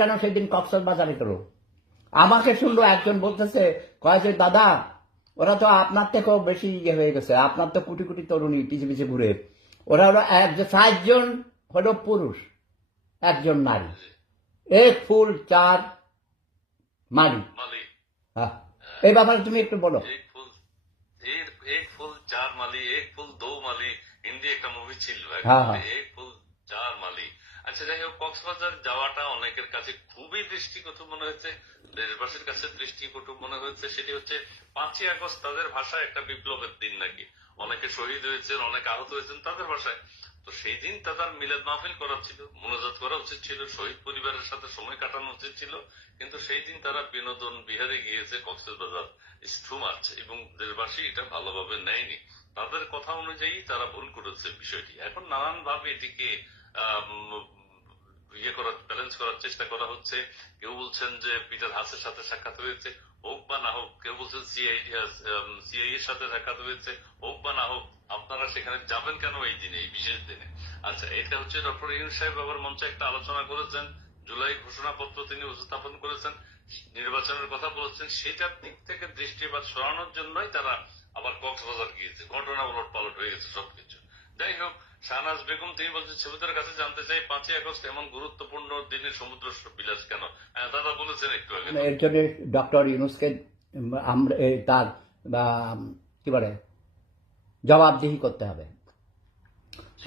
কেন সেদিন কক্সবাজারে গেল? আমাকে শুনলো একজন বলতেছে, কয় যে দাদা ওরা তো আপনার থেকেও বেশি ইয়ে হয়ে গেছে, আপনার তো কোটি কোটি তরুণী পিছে পিছে ঘুরে, ওরা হলো 4 জন হলো পুরুষ, 1 জন নারী, এক ফুল 4 মালি। মালি। হ্যাঁ, এই ব্যাপারে তুমি একটু বলো। এক ফুল এক ফুল চার মালি, এক ফুল দো মালি, হিন্দি একটা মুভি ছিল হ্যাঁ হ্যাঁ এক ফুল চার মালি। আচ্ছা, যাই হোক, কক্সবাজার যাওয়াটা অনেকের কাছে খুবই দৃষ্টিকটু মনে হয়েছে, দেশবাসীর কাছে দৃষ্টিকটু মনে হয়েছে। সেটি হচ্ছে 5ই আগস্ট তাদের ভাষায় একটা বিপ্লবের দিন নাকি, অনেকে শহীদ হয়েছেন, অনেকে আহত হয়েছেন তাদের ভাষায়। তো সেই দিন তাদের মিলাদ মাহফিল করা ছিল, মোনাজাত করা উচিত ছিল, শহীদ পরিবারের সাথে সময় কাটানো উচিত ছিল, কিন্তু সেই দিন তারা বিনোদন বিহারে গিয়েছে কক্সবাজার টু মাচ, এবং দেশবাসী এটা ভালোভাবে নেয়নি। তাদের কথা অনুযায়ী তারা ভুল করেছে বিষয়টি। এখন নানান ভাবে এটিকে ইয়ে করার, ব্যালেন্স করার চেষ্টা করা হচ্ছে। কেউ বলছেন যে পিটার হাসের সাথে সাক্ষাৎ হয়েছে, হোক বা না হোক। কেউ বলছেন সিআই এর সাথে সাক্ষাৎ হয়েছে, হোক বা না হোক। আপনারা সেখানে যাবেন কেন এই দিনে, এই বিশেষ দিনে? আচ্ছা, এটা হচ্ছে ডক্টর ইউনূস সাহেব আবার মঞ্চে একটা আলোচনা করেছেন, জুলাই ঘোষণাপত্র তিনি উপস্থাপন করেছেন, নির্বাচনের কথা বলেছেন। সেটার দিক থেকে দৃষ্টিপাত সরানোর জন্যই তারা আবার কক্সবাজার গিয়েছে। ঘটনা উলট পালট হয়ে গেছে সবকিছু। যাই হোক, শাহনাজ বেগম তিনি বলছেন, ছেলেদের কাছে জানতে চাই 5ই আগস্ট এমন গুরুত্বপূর্ণ দিনে সমুদ্র বিলাস কেন? দাদা বলেছেন একটু আগে। এর জন্য ডক্টর ইউনূসকে আমরা তার কি বলে জবাবদিহি করতে হবে।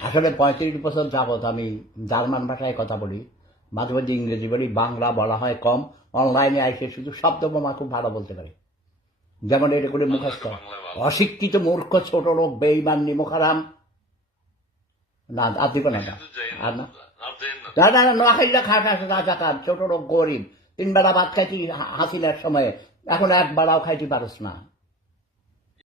আসলে 35 বছর যাবৎ আমি জার্মান ভাষায় কথা বলি, মাঝে মাঝে ইংরেজি বলি, বাংলা বলা হয় কম। অনলাইনে আইসে শুধু শব্দ বোমা খুব ভালো বলতে পারি, যেমন এটা করে মুখস্থ। অশিক্ষিত মূর্খ ছোট লোক বেঈমান নিমুখারাম। না আর দিব না, আর না না না না, নোয়াখালীরা খাটা রাজাকার, ছোট লোক গরিব, 3 বেলা ভাত খাইছি হাসিনার সময়ে, এখন 1 বেলাও খাইতে পারস না।